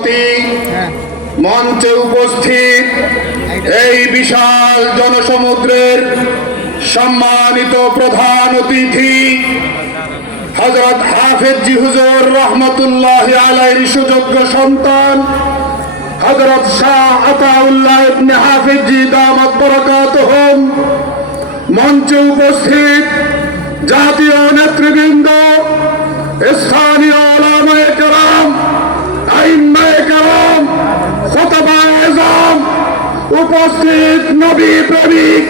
সভাপতি, মঞ্চে উপস্থিত এই বিশাল জনসমুদ্রের সম্মানিত প্রধান অতিথি হযরত হাফেজ জি হুজুর রহমতুল্লাহ আলাইহির সুযোগ্য সন্তান হযরত শাহ আতাউল্লাহ ইবনে হাফেজ জি দামাত বরকাতুহুম, মঞ্চে উপস্থিত জাতীয় নেতৃবৃন্দ, স্থানীয় উলামায়ে কেরাম, আইম্মায়ে কেরাম, খুতাবায়ে আযম, উপস্থিত নবী প্রেমিক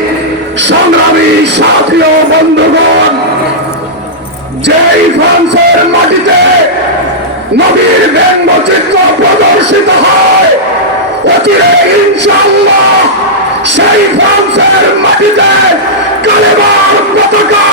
সংগ্রামী সাথী ও বন্ধুগণ, যেই ফ্রান্সের মাটিতে নবীর ব্যঙ্গচিত্র প্রদর্শিত হয়, অচিরে ইনশাআল্লাহ সেই ফ্রান্সের মাটিতে কালেমার পতাকা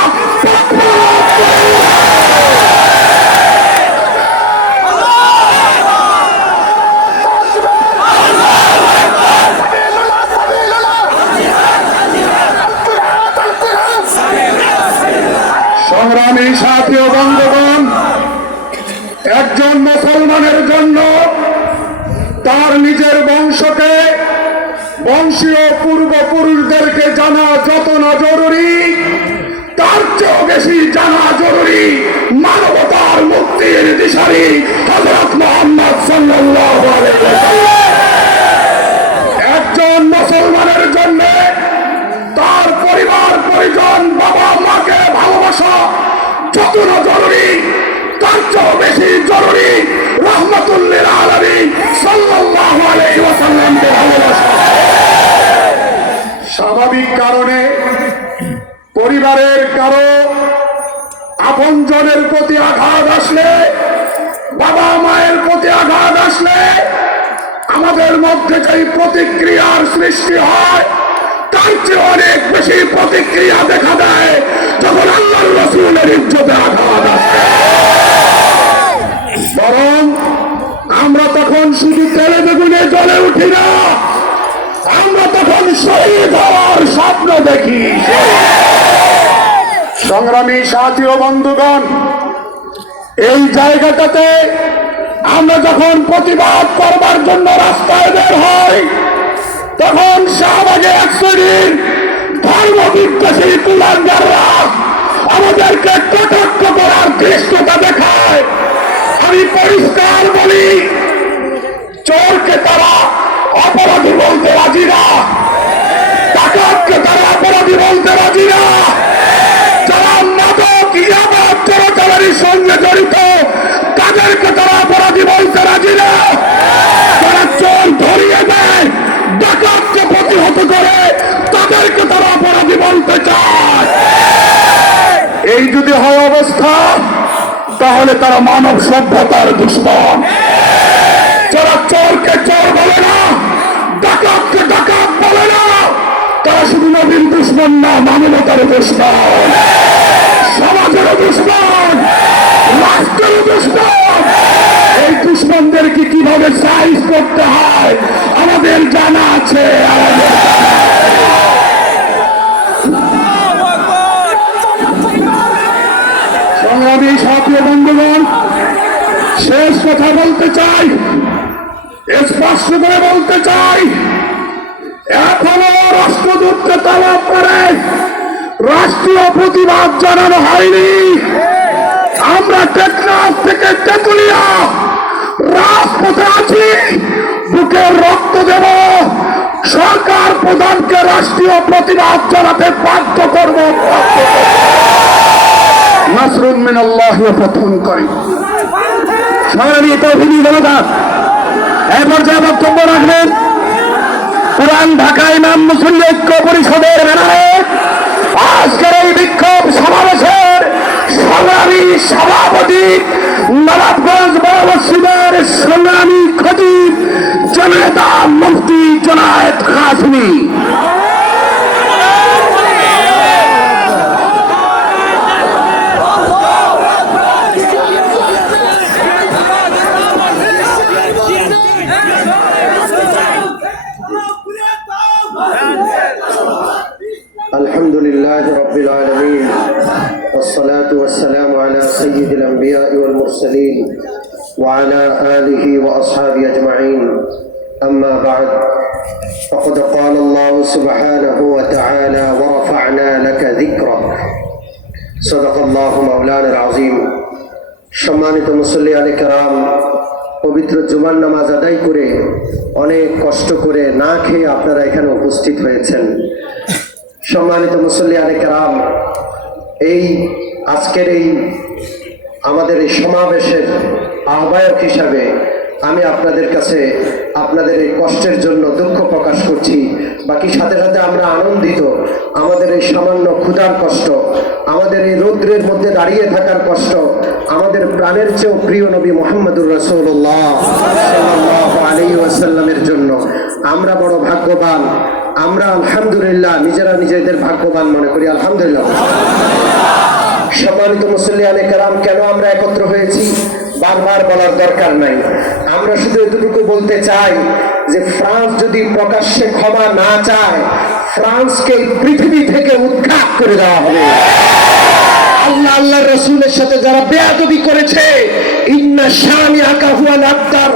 সংগ্রামী সাথী ও বন্ধুগণ, একজন মুসলমানের জন্য তার নিজের বংশকে, বংশীয় পূর্বপুরুষদেরকে জানা যত না জরুরি, তার চেয়েও বেশি জানা জরুরি মানবতার মুক্তির দিশারি হযরত মুহাম্মদ সাল্লাল্লাহু আলাইহি ওয়াসাল্লাম। একজন মুসলমানের জন্য তার পরিবার পরিজন, বাবা মাকে ভালোবাসা যত না জরুরি, তার চেয়েও বেশি জরুরি রাহমাতুল লিল আলামিন সাল্লাল্লাহু আলাইহি ওয়াসাল্লামকে ভালোবাসা। স্বাভাবিক কারণে পরিবারের কারো আপনজনের প্রতি আঘাত আসলে, বাবা মায়ের প্রতি আঘাত আসলে আমাদের মধ্যে যেই প্রতিক্রিয়ার সৃষ্টি হয়, তার চেয়ে অনেক বেশি প্রতিক্রিয়া দেখা দেয় যখন আল্লাহর রাসূলের ইজ্জতে আঘাত আসে। বরং আমরা তখন শুধু তেলে বেগুনে জ্বলে উঠি না, আমরা তখন শহীদ হওয়ার স্বপ্ন দেখি। সংগ্রামী সাথী ও বন্ধুগণ, এই জায়গাটাতে আমরা যখন প্রতিবাদ করবার জন্য রাস্তায় বের হই, তখন শাহবাগে এক শ্রেণীর ধর্মবিদ্বেষী কুলাঙ্গাররা আমাদেরকে কটাক্ষ করার দৃশ্যটা দেখায়। আমি পরিষ্কার বলি, চোরকে তারা অপরাধী বলতে রাজি না, ডাকাতকে তারা অপরাধী বলতে রাজি না, যারা মাদক ইয়াবা চোরাচালারির সঙ্গে জড়িত তাদেরকে তারা অপরাধী বলতে রাজি না, যারা চোর ধরিয়ে দেয়, ডাকাতকে প্রতিহত করে তাদেরকে তারা অপরাধী বলতে চায়। এই যদি হয় অবস্থা, তাহলে তারা মানব সভ্যতার দুশ্মন। যারা চোরকে চোর বলে না, ডাকাতকে ডাকাত বলে না, তারা শুধু নবীর দুশ্মন না, মানবতার দুশ্মন, সমাজের দুশ্মন, রাষ্ট্রের দুশ্মন। এই দুশ্মনদেরকে কিভাবে সাইজ করতে হয় আমাদের জানা আছে। সংগ্রামী সাথী বন্ধুগণ, শেষ কথা বলতে চাই, স্পষ্ট করে বলতে চাই, এখনো রাষ্ট্রদূতকে তলব করে রাষ্ট্রীয় প্রতিবাদ জানানো হয়নি। আমরা টেকনাফ থেকে তেতুলিয়া রাজপথে আছি, বুকের রক্ত দেব, সরকার প্রধানকে রাষ্ট্রীয় প্রতিবাদ জানাতে বাধ্য করব। নাসরুন মিনাল্লাহি ওয়া ফাতহুন করিম। সংগ্রামী তৌহিদি জনতা, এই পর্যায়ে বক্তব্য রাখবেন পুরান ঢাকা ইমাম মুসল্লি ঐক্য পরিষদের ব্যানারে আজকের এই বিক্ষোভ সমাবেশের সংগ্রামী সভাপতি, নবাবগঞ্জ বড় মসজিদের সংগ্রামী খতিব জননেতা মুফতি জুনায়েদ কাসেমী। আলহামদুলিল্লাহ রাব্বিল আলামিন, والصلاة والسلام على سيد الأنبياء والمرسلين وعلى آله وأصحابه أجمعين أما بعد فقد قال الله سبحانه وتعالى ورفعنا لك ذكرك صدق الله مولانا العظيم সম্মানিত মুসল্লিয়ানে কেরাম, পবিত্র জুমার নামাজ আদায় করে অনেক কষ্ট করে না খেয়ে আপনারা এখানে উপস্থিত হয়েছেন। সম্মানিত মুসল্লিয়ানে কেরাম, এই আজকের এই আমাদের এই সমাবেশের আহ্বায়ক হিসাবে আমি আপনাদের কাছে আপনাদের এই কষ্টের জন্য দুঃখ প্রকাশ করছি। বাকি সাথে সাথে আমরা আনন্দিত। আমাদের এই সামান্য ক্ষুধার কষ্ট, আমাদের এই রৌদ্রের মধ্যে দাঁড়িয়ে থাকার কষ্ট আমাদের প্রাণের চেয়েও প্রিয় নবী মুহাম্মদুর রাসূলুল্লাহ সাল্লাল্লাহু আলাইহি ওয়াসাল্লামের জন্য আমরা বড় ভাগ্যবান। আমরা আলহামদুলিল্লাহ নিজেরা নিজেদের ভাগ্যবান মনে করি। আলহামদুলিল্লাহ। সম্মানিত মুসল্লিয়ানে কেরাম, কেন আমরা একত্র হয়েছি বারবার বলার দরকার নাই। আমরা শুধু এতটুকু বলতে চাই যে ফ্রান্স যদি প্রকাশ্যে ক্ষমা না চায়, ফ্রান্সকে পৃথিবী থেকে উৎখাত করে দেওয়া হবে। আল্লাহ আল্লাহর রাসূলের সাথে যারা বেয়াদবি করেছে, ইন্না শানিআকা হুয়াল আবতার,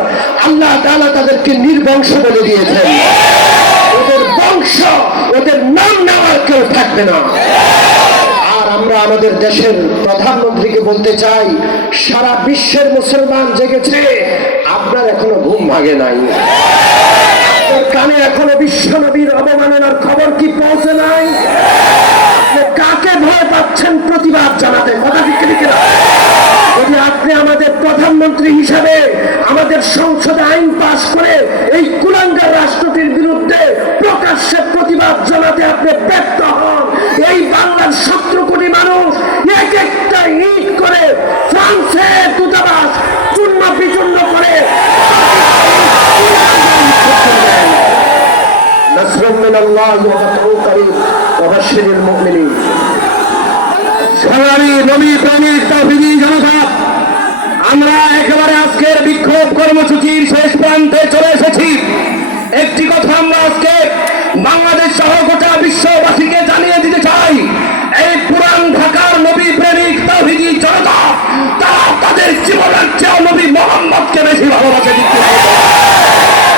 আল্লাহ তাআলা তাদেরকে নির্বংশ বলে দিয়েছেন। ওদের বংশ, ওদের নাম নেওয়ার কেউ থাকবে না। আমরা আমাদের দেশের প্রধানমন্ত্রীকে বলতে চাই, সারা বিশ্বের মুসলমান জেগেছে, আপনার এখনো ঘুম ভাঙে নাই। আপনার কানে এখনো বিশ্বনবীর অবমাননার খবর কি পৌঁছে নাই? আপনি কাকে ভয় পাচ্ছেন প্রতিবাদ জানাতে? কথা বিক্রি কিনা? যদি আপনি আমাদের প্রধানমন্ত্রী হিসাবে আমাদের সংসদে আইন পাশ করে এই কুলাঙ্গার রাষ্ট্রটির বিরুদ্ধে প্রকাশ্যে প্রতিবাদ জানাতে আপনি ব্যর্থ হন, এই বাংলার 17 কোটি মানুষ এক একটা ইট করে ফ্রান্সের দূতাবাস চূর্ণ বিচূর্ণ করে নাসরুম মিনাল্লাহি ওয়া ফাতহুন করিম ওয়া বাশশিরিল মুমিনিন। সোনালী নবী প্রেমিক তাওহীদি জনতা, আমরা একেবারে আজকের বিক্ষোভ কর্মসূচির শেষ প্রান্তে চলে এসেছি। একটি কথা আমরা আজকে বাংলাদেশ সহ গোটা বিশ্ববাসীকে জানিয়ে দিতে চাই, এই পুরান ঢাকার নবী প্রেমিক তাওহীদি জনতা তারা তাদের জীবনের চেয়ে নবী মুহাম্মদকে বেশি ভালোবাসে।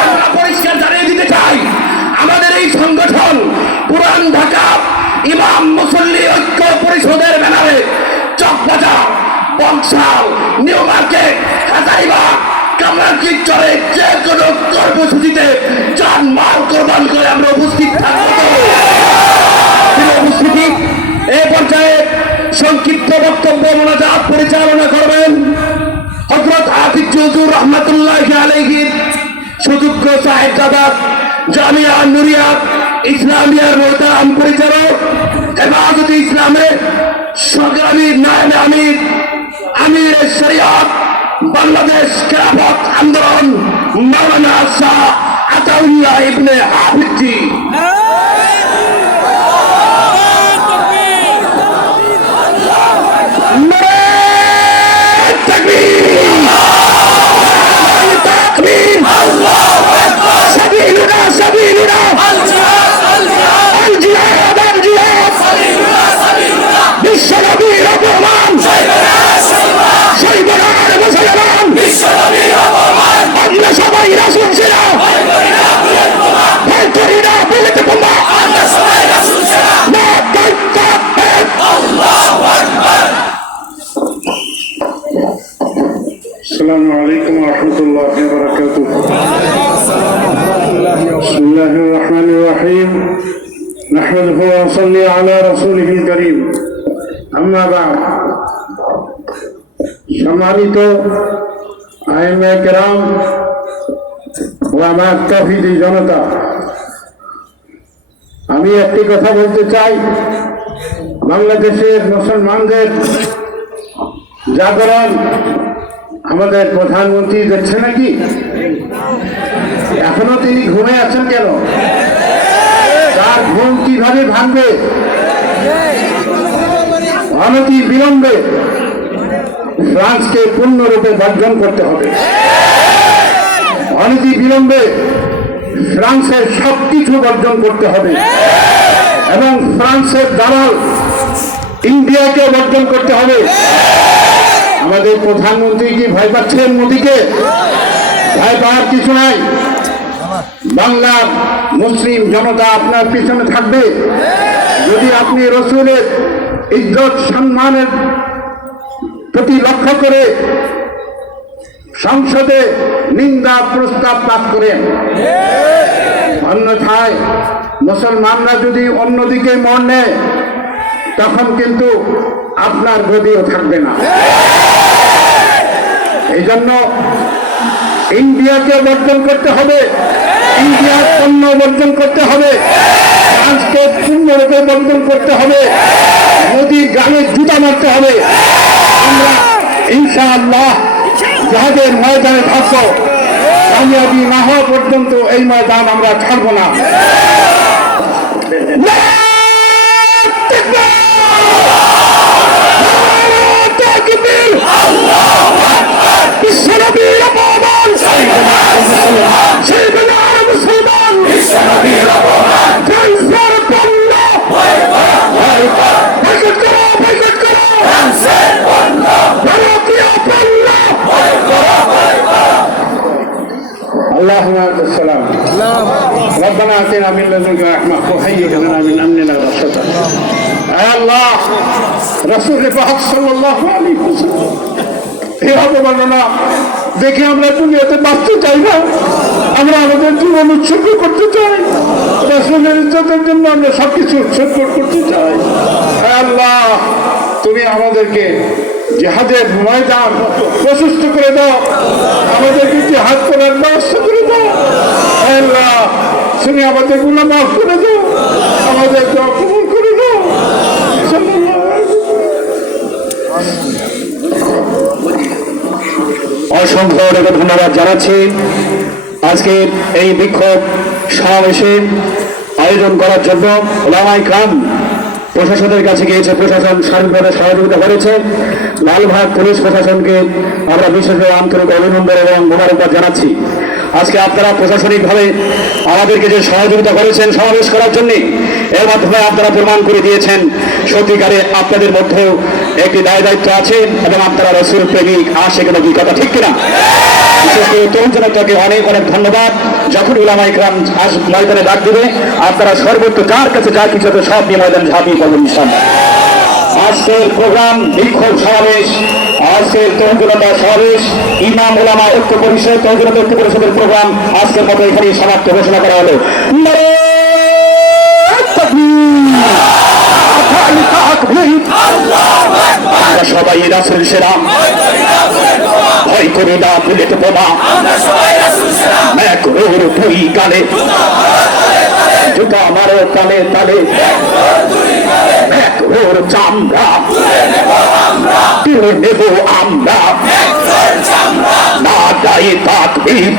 আমরা পরিষ্কার জানিয়ে দিতে চাই, আমাদের এই সংগঠন পুরান ঢাকা ইমাম মুসল্লি ঐক্য পরিষদের ব্যানারে চকবাজার, বংশাল, নিউ মার্কেট, হাজারীবাগ, কামরাঙ্গীর চরে যে কোনো কর্মসূচিতে জান মাল কোরবান করে আমরা উপস্থিত থাকবো। উপস্থিতি এই পর্যায়ে সংক্ষিপ্ত বক্তব্য মোনাজাত পরিচালনা করবেন হযরত হাফিজ হুজুর রাহমাতুল্লাহি আলাইহি, সুযোগ্য সাহেবজাদা জামিয়া নুরিয়া ইসলামিয়ার মোহতারাম পরিচালক, হেফাজতে ইসলামের সংগ্রামী নায়েবে আমির, আমির শরিয়ত, বাংলাদেশ খেলাফত আন্দোলন মাওলানা শাহ আতাউল্লাহ ইবনে হাফিজি। السلام عليكم ورحمة الله وبركاته. بسم الله الرحمن الرحيم. نحمده ونصلي على رسوله الكريم. أما بعد. সম্মানিত আইমে কেরাম ও আমার তাওহীদি জনতা, আমি একটি কথা বলতে চাই। বাংলাদেশের মুসলমানদের জাগরণ আমাদের প্রধানমন্ত্রী দেখছে নাকি? এখনো তিনি ঘুমে আছেন কেন? তার ঘুম কিভাবে ভাঙবে? অনতি বিলম্বে ফ্রান্সকে পূর্ণরূপে বর্জন করতে হবে। অনতি বিলম্বে ফ্রান্সের সবকিছু বর্জন করতে হবে এবং ফ্রান্সের দালাল ইন্ডিয়াকে বর্জন করতে হবে। আমাদের প্রধানমন্ত্রী কি ভয় পাচ্ছেন মোদীকে? ভয় পাওয়ার কিছু নাই। বাংলার মুসলিম জনতা আপনার পিছনে থাকবে যদি আপনি রসুলের ইজ্জত সম্মানের প্রতি লক্ষ্য করে সংসদে নিন্দা প্রস্তাব পাস করেন। অন্যথায় মুসলমানরা যদি অন্যদিকে মন নেয় তখন কিন্তু আপনার গদিও থাকবে না। এই জন্য ইন্ডিয়াকে বর্জন করতে হবে, ইন্ডিয়ার পণ্য বর্জন করতে হবে, ফ্রান্সকে পূর্ণরূপে বর্জন করতে হবে, মোদি গালে জুতা মারতে হবে। আমরা ইনশাআল্লাহ যাহাদের ময়দানে থাকবো, কামিয়াবি না হওয়া পর্যন্ত এই ময়দান আমরা ছাড়বো না। اللهم انت السلام ربنا اتنا من لدنك رحمه وهيئ لنا من امرنا رشدا اي الله رسول পাক সাল্লাল্লাহু আলাইহি ওয়াসাল্লাম এই অবমাননা দেখে আমরা দুনিয়াতে বাঁচতে চাই না, আমরা আমাদের জীবন উৎসর্গ করতে চাই, রাসূলের ইজ্জতের জন্য আমরা সবকিছু উৎসর্গ করতে চাই। হে আল্লাহ, তুমি আমাদেরকে জিহাদের ময়দান প্রশস্ত করে দাও, আমাদেরকে জিহাদ করার ব্যবস্থা করে দাও। হে আল্লাহ, তুমি আমাদের গুনাহ মাফ করে দাও, আমাদের দোয়া কবুল করে দাও। অসংখ্য ধন্যবাদ জানাচ্ছি। আজকে এই বিক্ষোভ সমাবেশে আয়োজন করার জন্য ওলামায়ে কেরাম প্রশাসনের কাছে গিয়েছে, প্রশাসন সার্বিকভাবে সহযোগিতা করেছে। লালবাগ পুলিশ প্রশাসনকে আমরা বিশেষভাবে আন্তরিক অভিনন্দন এবং মোবারকবাদ জানাচ্ছি। আজকে আপনারা প্রশাসনিকভাবে আমাদেরকে যে সহযোগিতা করেছেন সমাবেশ করার জন্য, এর মাধ্যমে আপনারা প্রমাণ করে দিয়েছেন সত্যিকারে আপনাদের মধ্যেও একটি দায়িত্ব আছে এবং আপনারা রাসূল প্রেমিক, আশিক নবী, কথা ঠিক কিনা? বিশেষ করে তরুণ জনতাকে অনেক অনেক ধন্যবাদ। যখন উলামায়ে কেরাম ময়দানে ডাক দেবে, আপনারা সর্বত্র যার কাছে যা কিছু আছে সব নিয়ে ময়দান ঝাঁপিয়ে পড়বেন ইনশাআল্লাহ। আজকের প্রোগ্রাম বিক্ষোভ সমাবেশ, আজকের তরুণ জনতা সমাবেশ, ইমাম ওলামা ঐক্য পরিষদ, তরুণ জনতা ঐক্য পরিষদের প্রোগ্রাম আজকের মতো এখানে সমাপ্ত ঘোষণা করা হলো। আমরা সবাই রাসূল সেরা, ভয় করি না বুলেট বোমা, ম্যাকরোর দুই গালে জুতা মারো তালে তালে, ম্যাকরোর চামড়া তুলে নেব আমরা, না দায়ী তাকবীর।